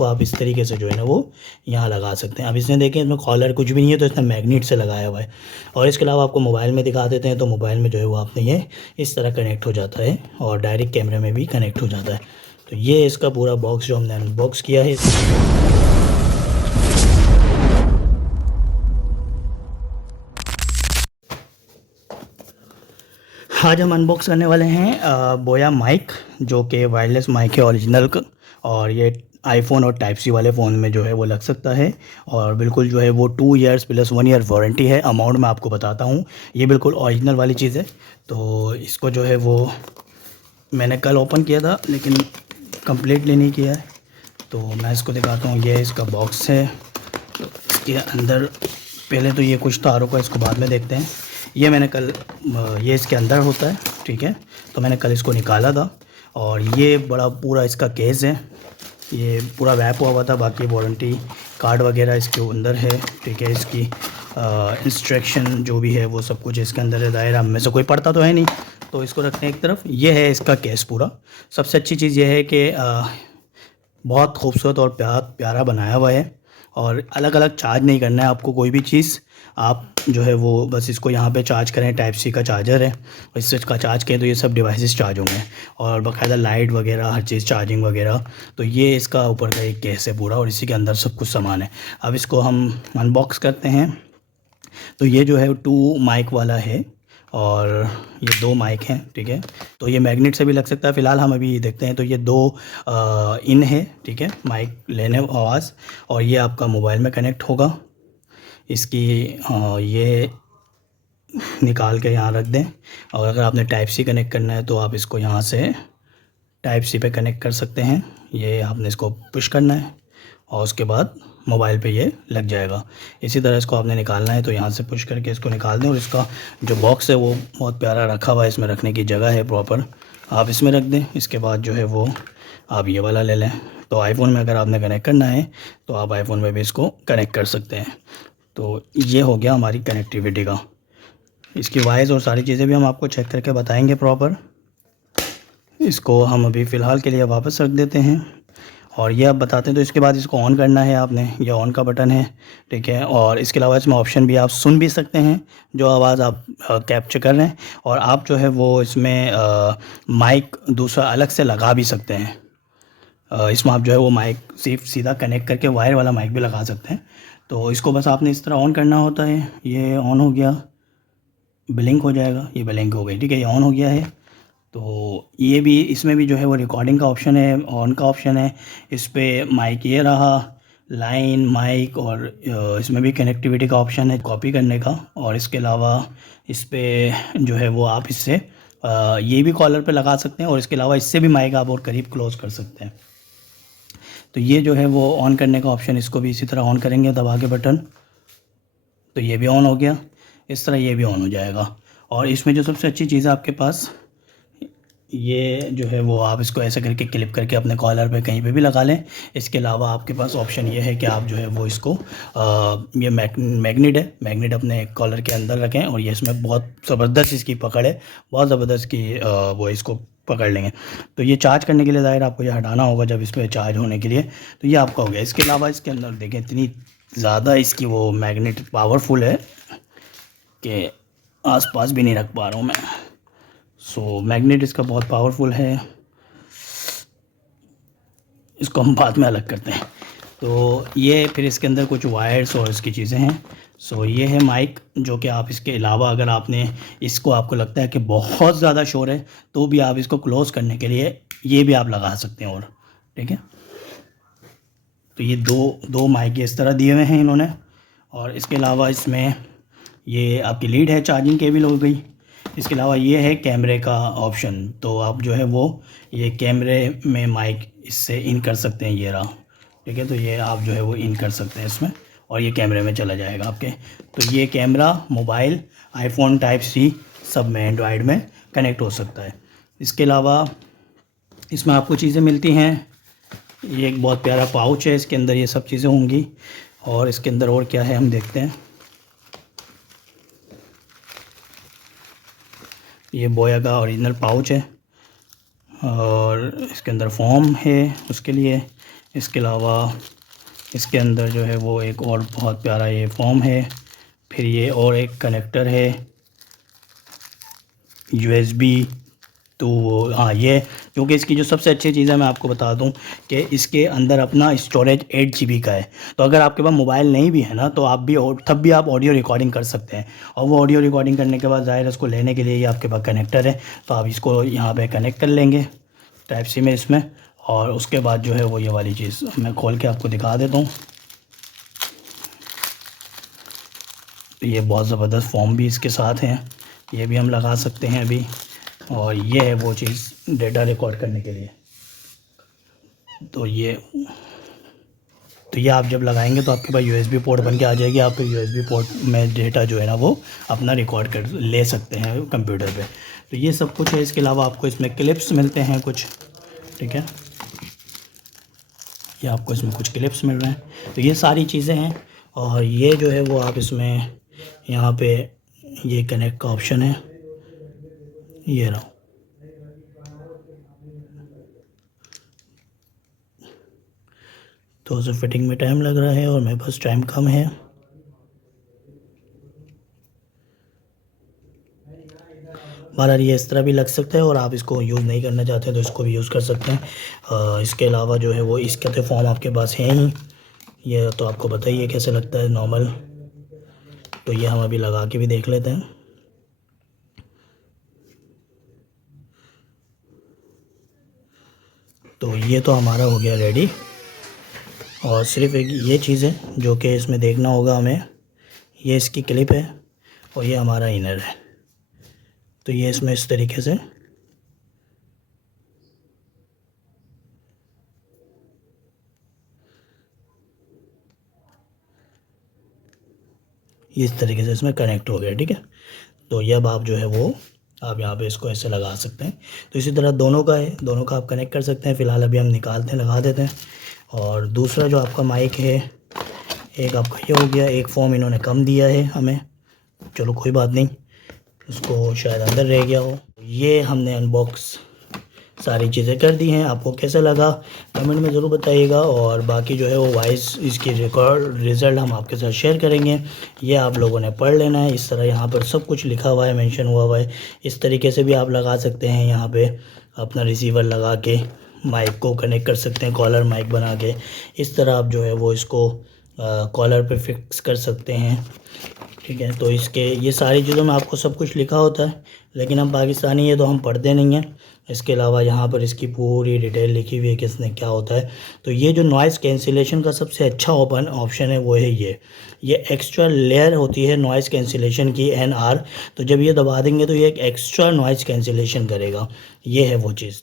इसको आप इस तरीके से जो है ना वो यहाँ लगा सकते हैं। अब इसमें देखें इसमें कॉलर कुछ भी नहीं है, तो इसमें मैग्नेट से लगाया हुआ है। और इसके अलावा आपको मोबाइल में दिखा देते हैं, तो मोबाइल में जो है वो आपने ये इस तरह कनेक्ट हो जाता है और डायरेक्ट कैमरे में भी कनेक्ट हो जाता है। तो ये इसका पूरा बॉक्स जो हमने अनबॉक्स किया है। आज हम अनबॉक्स करने वाले हैं बोया माइक, जो कि वायरलेस माइक है ओरिजिनल का, और ये आईफोन और टाइप सी वाले फ़ोन में जो है वो लग सकता है। और बिल्कुल जो है वो 2 इयर्स प्लस 1 ईयर वारंटी है। अमाउंट मैं आपको बताता हूँ, ये बिल्कुल ओरिजिनल वाली चीज़ है। तो इसको जो है वो मैंने कल ओपन किया था, लेकिन कंप्लीटली नहीं किया है। तो मैं इसको दिखाता हूँ। ये इसका बॉक्स है। इसके अंदर पहले तो ये कुछ तारों का, इसको बाद में देखते हैं। ये मैंने कल ये इसके अंदर होता है, ठीक है। तो मैंने कल इसको निकाला था, और ये बड़ा पूरा इसका केस है। ये पूरा रैप हुआ था। बाकी वारंटी कार्ड वगैरह इसके अंदर है, ठीक है। इसकी इंस्ट्रक्शन जो भी है वो सब कुछ इसके अंदर है। दायरा में से कोई पढ़ता तो है नहीं, तो इसको रखते हैं एक तरफ। ये है इसका केस पूरा। सबसे अच्छी चीज़ ये है कि बहुत खूबसूरत और प्यारा बनाया हुआ है, और अलग अलग चार्ज नहीं करना है आपको कोई भी चीज़। आप जो है वो बस इसको यहाँ पे चार्ज करें। टाइप सी का चार्जर है, और इससे इसका चार्ज करें तो ये सब डिवाइसेस चार्ज होंगे, और बाकायदा लाइट वगैरह हर चीज़ चार्जिंग वगैरह। तो ये इसका ऊपर का एक केस है पूरा, और इसी के अंदर सब कुछ सामान है। अब इसको हम अनबॉक्स करते हैं। तो ये जो है 2 माइक वाला है, और ये 2 माइक हैं, ठीक है। तो ये मैग्नेट से भी लग सकता है। फ़िलहाल हम अभी देखते हैं। तो ये 2 इन है, ठीक है, माइक लेने आवाज़। और ये आपका मोबाइल में कनेक्ट होगा। इसकी ये निकाल के यहाँ रख दें। और अगर आपने टाइप सी कनेक्ट करना है तो आप इसको यहाँ से टाइप सी पे कनेक्ट कर सकते हैं। ये आपने इसको पुश करना है, और उसके बाद मोबाइल पे ये लग जाएगा। इसी तरह इसको आपने निकालना है, तो यहाँ से पुश करके इसको निकाल दें। और इसका जो बॉक्स है वो बहुत प्यारा रखा हुआ है, इसमें रखने की जगह है प्रॉपर। आप इसमें रख दें। इसके बाद जो है वो आप ये वाला ले लें। तो आईफोन में अगर आपने कनेक्ट करना है तो आप आईफोन में भी इसको कनेक्ट कर सकते हैं। तो ये हो गया हमारी कनेक्टिविटी का। इसकी वाइज और सारी चीज़ें भी हम आपको चेक करके बताएंगे प्रॉपर। इसको हम अभी फ़िलहाल के लिए वापस रख देते हैं, और ये आप बताते हैं। तो इसके बाद इसको ऑन करना है आपने। ये ऑन का बटन है, ठीक है। और इसके अलावा इसमें ऑप्शन भी, आप सुन भी सकते हैं जो आवाज़ आप कैप्चर कर रहे हैं। और आप जो है वो इसमें माइक दूसरा अलग से लगा भी सकते हैं। इसमें आप जो है वो माइक सिर्फ सीधा कनेक्ट करके वायर वाला माइक भी लगा सकते हैं। तो इसको बस आपने इस तरह ऑन करना होता है। ये ऑन हो गया, ब्लिंक हो जाएगा। ये ब्लिंक हो गई, ठीक है। ये ऑन हो गया है। तो ये भी, इसमें भी जो है वो रिकॉर्डिंग का ऑप्शन है, ऑन का ऑप्शन है। इस पर माइक ये रहा, लाइन माइक, और इसमें भी कनेक्टिविटी का ऑप्शन है कॉपी करने का। और इसके अलावा इस पर जो है वो आप इससे ये भी कॉलर पे लगा सकते हैं, और इसके अलावा इससे भी माइक आप और करीब क्लोज कर सकते हैं। तो ये जो है वो ऑन करने का ऑप्शन, इसको भी इसी तरह ऑन करेंगे दबा के बटन, तो ये भी ऑन हो गया। इस तरह ये भी ऑन हो जाएगा। और इसमें जो सबसे अच्छी चीज़ है आपके पास, ये जो है वो आप इसको ऐसे करके क्लिप करके अपने कॉलर पे कहीं पे भी लगा लें। इसके अलावा आपके पास ऑप्शन ये है कि आप जो है वो इसको ये मैग्नेट है, मैग्नेट अपने कॉलर के अंदर रखें। और ये इसमें बहुत ज़बरदस्त इसकी पकड़ है, बहुत ज़बरदस्त की वो इसको पकड़ लेंगे। तो ये चार्ज करने के लिए ज़ाहिर आपको ये हटाना होगा जब इस पर चार्ज होने के लिए। तो ये आपका हो गया। इसके अलावा इसके अंदर देखें इतनी ज़्यादा इसकी वो मैग्नेट पावरफुल है कि आसपास भी नहीं रख पा रहा हूँ मैं। सो मैग्नेट इसका बहुत पावरफुल है। इसको हम बाद में अलग करते हैं। तो ये फिर इसके अंदर कुछ वायर्स और इसकी चीज़ें हैं। सो ये है माइक, जो कि आप इसके अलावा अगर आपने इसको, आपको लगता है कि बहुत ज़्यादा शोर है, तो भी आप इसको क्लोज़ करने के लिए ये भी आप लगा सकते हैं। और ठीक है, तो ये दो माइक इस तरह दिए हुए हैं इन्होंने। और इसके अलावा इसमें ये आपकी लीड है, चार्जिंग केबल हो गई। इसके अलावा ये है कैमरे का ऑप्शन। तो आप जो है वो ये कैमरे में माइक इससे इन कर सकते हैं, ये रहा, ठीक है। तो ये आप जो है वो इन कर सकते हैं इसमें, और ये कैमरे में चला जाएगा आपके। तो ये camera mobile, iPhone type C सब में, एंड्रॉयड में कनेक्ट हो सकता है। इसके अलावा इसमें आपको चीज़ें मिलती हैं। ये एक बहुत प्यारा पाउच है, इसके अंदर ये सब चीज़ें होंगी। और इसके अंदर और क्या है हम देखते हैं। ये बोया का ओरिजिनल पाउच है, और इसके अंदर फॉर्म है उसके लिए। इसके अलावा इसके अंदर जो है वो एक और बहुत प्यारा ये फॉर्म है। फिर ये और एक कनेक्टर है USB। तो हाँ, ये क्योंकि इसकी जो सबसे अच्छी चीज़ है मैं आपको बता दूं कि इसके अंदर अपना स्टोरेज 8 GB का है। तो अगर आपके पास मोबाइल नहीं भी है ना, तो आप भी तब भी आप ऑडियो रिकॉर्डिंग कर सकते हैं। और वो ऑडियो रिकॉर्डिंग करने के बाद ज़ाहिर है उसको लेने के लिए ये आपके पास कनेक्टर है, तो आप इसको यहाँ पे कनेक्ट कर लेंगे टाइप सी में इसमें। और उसके बाद जो है वो ये वाली चीज़ मैं खोल के आपको दिखा देता हूँ। तो ये बहुत ज़बरदस्त फॉर्म भी इसके साथ हैं, ये भी हम लगा सकते हैं अभी। और ये है वो चीज़ डेटा रिकॉर्ड करने के लिए। तो ये आप जब लगाएंगे तो आपके पास USB पोर्ट बन के आ जाएगी। आप USB पोर्ट में डेटा जो है ना वो अपना रिकॉर्ड कर ले सकते हैं कंप्यूटर पे। तो ये सब कुछ है। इसके अलावा आपको इसमें क्लिप्स मिलते हैं कुछ, ठीक है, ये आपको इसमें कुछ क्लिप्स मिल रहे हैं। तो ये सारी चीज़ें हैं। और ये जो है वो आप इसमें यहाँ पे ये कनेक्ट का ऑप्शन है, ये रहा। तो उसे फिटिंग में टाइम लग रहा है और मेरे पास टाइम कम है। बहरहाल ये इस तरह भी लग सकता है, और आप इसको यूज़ नहीं करना चाहते हैं तो इसको भी यूज़ कर सकते हैं। इसके अलावा जो है वो इसका तो फॉर्म आपके पास है ही, ये तो आपको पता ही है कैसे लगता है नॉर्मल। तो ये हम अभी लगा के भी देख लेते हैं। तो ये तो हमारा हो गया रेडी। और सिर्फ एक ये चीज़ है जो कि इसमें देखना होगा हमें, ये इसकी क्लिप है और ये हमारा इनर है। तो ये इसमें इस तरीके से इस तरीके से इसमें कनेक्ट हो गया, ठीक है। तो ये अब आप जो है वो आप यहाँ पे इसको ऐसे लगा सकते हैं। तो इसी तरह दोनों का है, दोनों का आप कनेक्ट कर सकते हैं। फ़िलहाल अभी हम निकालते हैं, लगा देते हैं। और दूसरा जो आपका माइक है, एक आपका ये हो गया, एक फॉर्म इन्होंने कम दिया है हमें, चलो कोई बात नहीं, उसको शायद अंदर रह गया हो। ये हमने अनबॉक्स सारी चीज़ें कर दी हैं। आपको कैसा लगा कमेंट में ज़रूर बताइएगा। और बाकी जो है वो वॉइस इसकी रिज़ल्ट हम आपके साथ शेयर करेंगे। ये आप लोगों ने पढ़ लेना है। इस तरह यहाँ पर सब कुछ लिखा हुआ है, मेंशन हुआ है। इस तरीके से भी आप लगा सकते हैं, यहाँ पे अपना रिसीवर लगा के माइक को कनेक्ट कर सकते हैं, कॉलर माइक बना के। इस तरह आप जो है वो इसको कॉलर पे फिक्स कर सकते हैं, ठीक है। तो इसके ये सारी चीज़ों में आपको सब कुछ लिखा होता है, लेकिन हम पाकिस्तानी है तो हम पढ़ते नहीं हैं। इसके अलावा यहाँ पर इसकी पूरी डिटेल लिखी हुई है कि इसमें क्या होता है। तो ये जो नॉइज़ कैंसिलेशन का सबसे अच्छा ऑप्शन है वो है ये एक्स्ट्रा लेयर होती है नॉइज़ कैंसिलेशन की, NR। तो जब ये दबा देंगे तो ये एक एक्स्ट्रा नॉइज़ कैंसिलेशन करेगा, ये है वो चीज़।